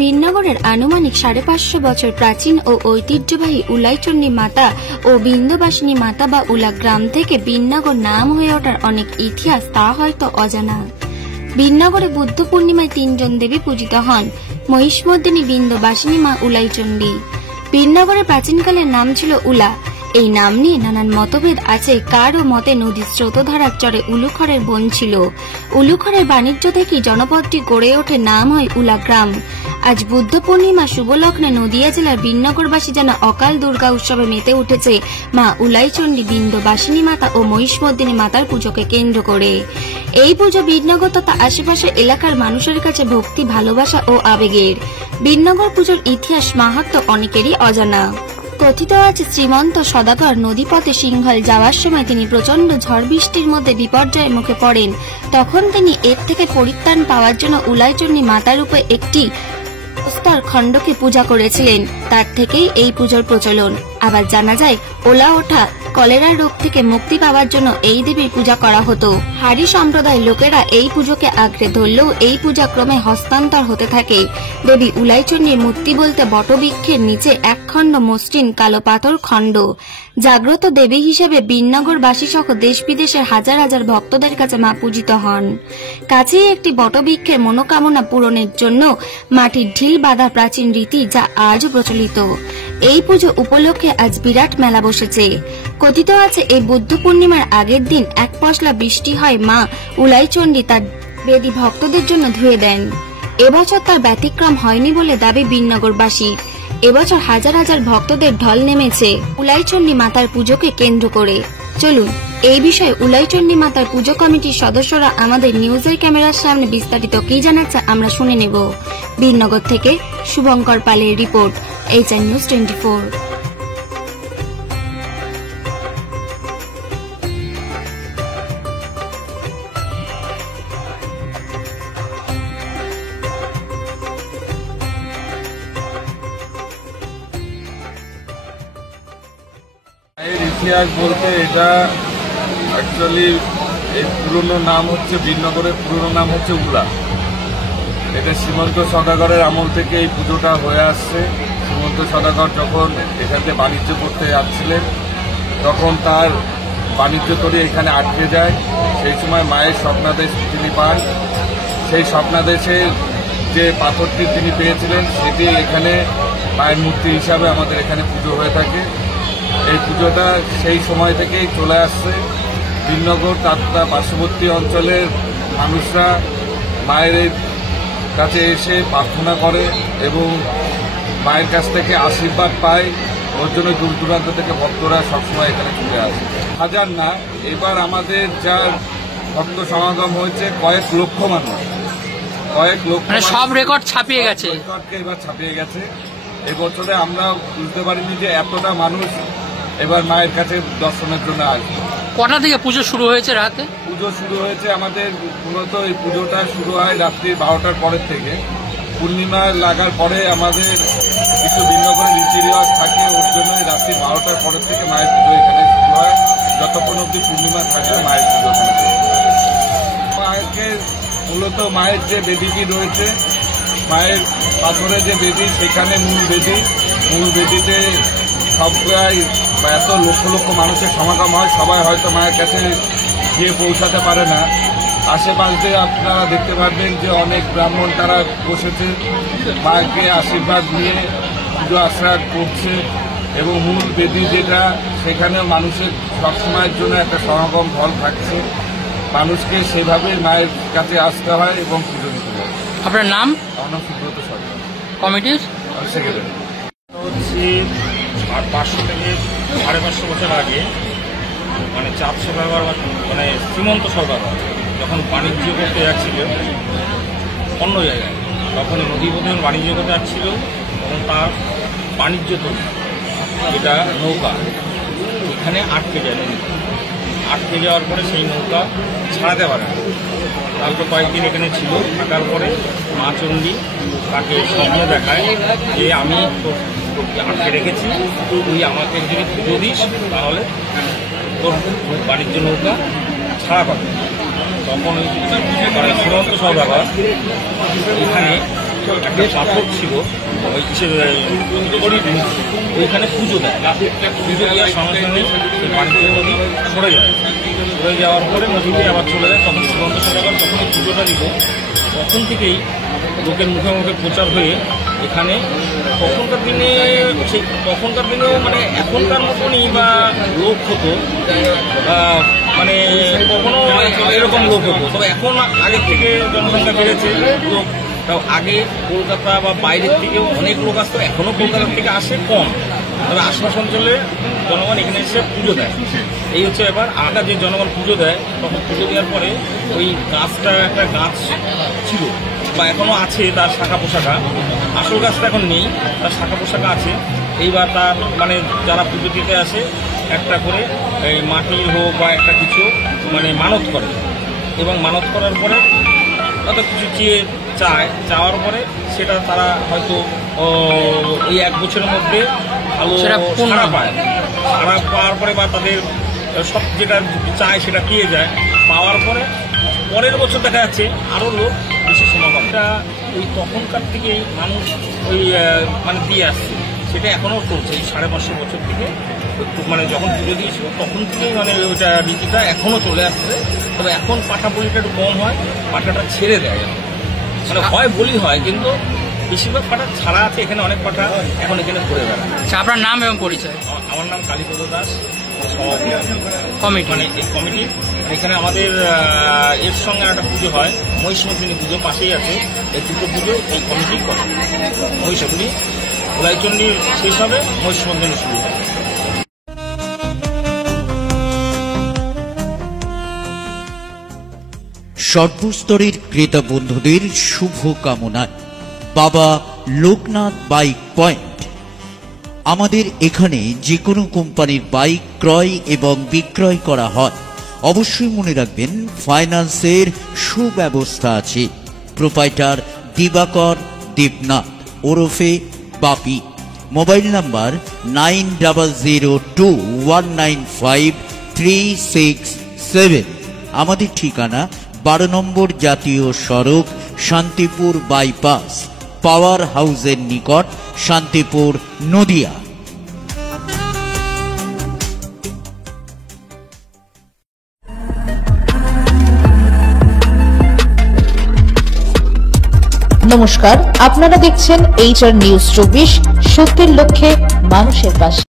বিননগরের আনুমানিক 550 বছর প্রাচীন ও ঐতিহ্যবাহী উলাইচণ্ডী মাতা ও বিন্দবাসিনী মাতা বা উলা গ্রাম থেকে বিননগর নাম হয়ে ওঠার অনেক ইতিহাস তা হয়তো অজানা। বিননগরে বুদ্ধ পূর্ণিমায় 3 জন দেবী পূজিত হন: মহিষমর্দিনী, বিন্দবাসিনী মা, উলাইচণ্ডী। বিননগরের প্রাচীনকালের নাম ছিল উলা। এই নাম নিয়ে নানান মতভেদ আছে। কারো মতে নদীর স্রোতধারার চরে উলুখড়ের বন ছিল। উলুখড়ের বাণিজ্য থেকেই জনপদটি গড়ে ওঠে, নাম হয় উলা গ্রাম। আজ বুদ্ধ পূর্ণিমা শুভ লগ্নে নদিয়া জেলার বিননগরবাসী যেন অকাল দুর্গা উৎসবে মেতে উঠেছে মা উলাইচণ্ডী, বিন্দবাসিনী মাতা ও মহিষমর্দিনী মাতার পুজোকে কেন্দ্র করে। এই পুজো বিননগর তথা আশেপাশের এলাকার মানুষের কাছে ভক্তি, ভালোবাসা ও আবেগের। বিননগর পুজোর ইতিহাস মাহাত্ম্য অনেকেরই অজানা। কথিত আছে, শ্রীমন্ত সদাগর নদীপথে সিংহল যাওয়ার সময় তিনি প্রচন্ড ঝড় বৃষ্টির মধ্যে বিপর্যয়ের মুখে পড়েন। তখন তিনি এর থেকে পরিত্রাণ পাওয়ার জন্য উলাইচণ্ডী মাতার রূপে একটি স্তর খণ্ডকে পূজা করেছিলেন। তার থেকেই এই পুজোর প্রচলন। আবার জানা যায়, ওলা ওঠা কলেরার রোগ থেকে মুক্তি পাওয়ার জন্য এই দেবীর পূজা করা হতো। হারি সম্প্রদায়ের লোকেরা এই পুজোকে আঁকড়ে ধরলেও এই পূজা ক্রমে হস্তান্তর হতে থাকে। দেবী উলাইচণ্ডীর মূর্তি বলতে বটবৃক্ষের নিচে একখণ্ড মসৃণ কালো পাথর খণ্ড। জাগ্রত দেবী হিসেবে বিননগরবাসী সহ দেশ বিদেশের হাজার হাজার ভক্তদের কাছে মা পূজিত হন। কাছেই একটি বটবৃক্ষের মনোকামনা পূরণের জন্য মাটির ঢিল বাঁধা প্রাচীন রীতি, যা আজও প্রচলিত। এই পুজো উপলক্ষে আজ বিরাট মেলা বসেছে। কথিত আছে, এই বুদ্ধ পূর্ণিমার আগের দিন এক পশলা বৃষ্টি হয়, মা উলাইচণ্ডী তার বেদী ভক্তদের জন্য ধুয়ে দেন। এবছর তার ব্যতিক্রম হয়নি বলে দাবি বিননগরবাসী। এবছর হাজার হাজার ভক্তদের ঢল নেমেছে উলাইচণ্ডী মাতার পুজোকে কেন্দ্র করে। চলুন এই বিষয়ে উলাইচণ্ডী মাতার পুজো কমিটির সদস্যরা আমাদের নিউজের ক্যামেরার সামনে বিস্তারিত কি জানাচ্ছে আমরা শুনে নেব। বিননগর থেকে শুভঙ্কর পালের রিপোর্ট, HR News 24। ইতিহাস বলতে এটা অ্যাকচুয়ালি এই পুরনো নাম হচ্ছে, বিননগরের পুরনো নাম হচ্ছে উলা। এটা শ্রীমন্ত সদাগরের আমল থেকে এই পুজোটা হয়ে আসছে। শ্রীমন্ত সদাগর যখন এখান থেকে বাণিজ্য করতে যাচ্ছিলেন, তখন তার বাণিজ্য তরী এখানে আটকে যায়। সেই সময় মায়ের স্বপ্নাদেশ তিনি পান। সেই স্বপ্নাদেশে যে পাথরটি তিনি পেয়েছিলেন, সেটি এখানে মায়ের মূর্তি হিসাবে আমাদের এখানে পুজো হয়ে থাকে। এই পুজোটা সেই সময় থেকেই চলে আসছে। বিননগর তথা পার্শ্ববর্তী অঞ্চলের মানুষরা মায়ের কাছে এসে প্রার্থনা করে এবং মায়ের কাছ থেকে আশীর্বাদ পায়। ওর জন্য দূর দূরান্ত থেকে ভক্তরা সবসময় এখানে চলে আসে। হাজার না, এবার আমাদের যা ভক্ত সমাগম হয়েছে কয়েক লক্ষ মানুষ, সব রেকর্ড ছাপিয়ে গেছে। রেকর্ডকে এবার ছাপিয়ে গেছে। এবছরে আমরা বুঝতে পারিনি যে এতটা মানুষ এবার মায়ের কাছে দর্শনের জন্য আসবে। কটা থেকে পুজো শুরু হয়েছে? রাতে পুজো শুরু হয়েছে আমাদের মূলত এই পুজোটা শুরু হয় রাত্রি 12টার পরের থেকে। পূর্ণিমা লাগার পরে আমাদের কিছু বিননগরের রীতি রেওয়াজ থাকে, ওর জন্য রাত্রি 12টার পরের থেকে মায়ের পুজো এখানে শুরু হয়। যতক্ষণ অব্দি পূর্ণিমা থাকে মায়ের পুজো এখানে। মায়েরকে মূলত মায়ের যে বেদিটি রয়েছে, মায়ের পাথরে যে বেদি, সেখানে মূল বেদিতে সবাই এত লক্ষ লক্ষ মানুষের সমাগম হয়। সবাই হয়তো মায়ের কাছে গিয়ে পৌঁছাতে পারে না। আশেপাশে আপনারা দেখতে পারবেন যে অনেক ব্রাহ্মণ তারা বসেছে, মাকে আশীর্বাদ নিয়ে পুজো আশ্রা করছে। এবং মূল বেদি যেটা, সেখানেও মানুষের সবসময়ের জন্য একটা সমাগম ফল থাকছে। মানুষকে সেভাবে মায়ের কাছে আসতে হয় এবং পুজো দিতে হয়। আপনার নাম? আমার নাম সুব্রত সরকার, কমিটির সেক্রেটারি। হচ্ছে 500 থেকে 550 বছর আগে, মানে চাঁদ সদাগর মানে শ্রীমন্ত সদাগর যখন বাণিজ্য করতে যাচ্ছিল অন্য জায়গায়, তখন নদীপথে বাণিজ্য করতে যাচ্ছিল, তখন তার বাণিজ্য তরী, যেটা নৌকা, এখানে আটকে যায়। আটকে যাওয়ার পরে সেই নৌকা ছাড়াতে পারে না। তারপর কয়েকদিন এখানে ছিল, থাকার পরে মা চণ্ডী তাকে স্বপ্ন দেখায় যে আমি আটকে রেখেছি, তুই আমাকে যদি পুজো দিস তাহলে তোর বাণিজ্য নৌকা ছাড়া পাবে। তখন শ্রীমন্ত সদাগর এখানে একটা পাথর ছিল ওই ওইখানে পুজো দেয়, পুজো দেওয়ার সঙ্গে সঙ্গে পানি থেকে নদী সরে যায়, সরে যাওয়ার পরে নদীতে আবার চলে যায়। তখন শ্রীমন্ত সরকার যখন এই পুজোটা দিল তখন থেকেই লোকের মুখে মুখে প্রচার হয়ে এখানে তখনকার দিনেও মানে এখনকার মতনই বা লোক হতো, মানে কখনো এরকম লোক হতো। তবে এখন আগের থেকে জনসংখ্যা বেড়েছে, লোক তাও আগে কলকাতা বা বাইরের থেকেও অনেক লোক আসতো, এখনও কলকাতার থেকে আসে কম, তবে আশপাশ অঞ্চলে জনগণ এখানে এসে পুজো দেয়। এই হচ্ছে এবার আগে যে জনগণ পুজো দেয় তখন পুজো দেওয়ার পরে ওই গাছটা একটা গাছ ছিল বা এখনও আছে, তার শাখা পোশাকা, আসল গাছটা এখন নেই, তার শাখা পোশাকা আছে। এইবার তার মানে যারা পুজো দিতে আসে একটা করে এই মাটির হোক বা একটা কিছু মানে মানত করে, এবং মানত করার পরে কত কিছু চাওয়ার পরে সেটা তারা হয়তো ওই 1 বছরের মধ্যে ভালো সাড়া পায়। সাড়া পাওয়ার পরে বা তাদের সব যেটা চায় সেটা পেয়ে যায়, পাওয়ার পরে পরের বছর দেখা যাচ্ছে আরও লোক বেশি সমাগম। এটা ওই তখনকার থেকেই মানুষ ওই মানে দিয়ে আসছে, সেটা এখনও চলছে। এই 550 বছর থেকে মানে যখন পুজো দিয়েছিল তখন থেকেই মানে ওইটা রীতিটা এখনও চলে আসছে। তবে এখন পাঠা বলিটা একটু কম হয়, পাঠাটা ছেড়ে দেয়, মানে হয় বলি হয়, কিন্তু বেশিরভাগ পাঠা ছাড়া আছে। এখানে অনেক পাঠা এখন এখানে ঘুরে বেড়ায়। আপনার নাম এবং পরিচয়? আমার নাম কালীপদ দাস, কমিটি মানে এই কমিটি। এখানে আমাদের এর সঙ্গে একটা পুজো হয়, মহিষমর্দিনী পুজো পাশেই আছে, এই দুটো পুজো এই কমিটি করে। মহিষমর্দিনী উলাইচণ্ডী শেষ হবে, মহিষমর্দিনী শুরু হবে। সর্বস্তরের ক্রেতা বন্ধুদের শুভ কামনায় বাবা লোকনাথ বাইক পয়েন্ট। আমাদের এখানে যে কোনো কোম্পানির বাইক ক্রয় এবং বিক্রয় করা হয়। অবশ্যই মনে রাখবেন ফাইন্যান্সের সুব্যবস্থা আছে। প্রোপাইটার দিবাকর দেবনাথ ওরফে বাপি। Mobile number 9002195367। আমাদের ঠিকানা 12 নম্বর জাতীয় সড়ক, শান্তিপুর বাইপাস, পাওয়ার হাউসের নিকট, শান্তিপুর, নদিয়া। নমস্কার, আপনারা দেখছেন HR নিউজ 24, সত্যের লক্ষ্যে মানুষের পাশে।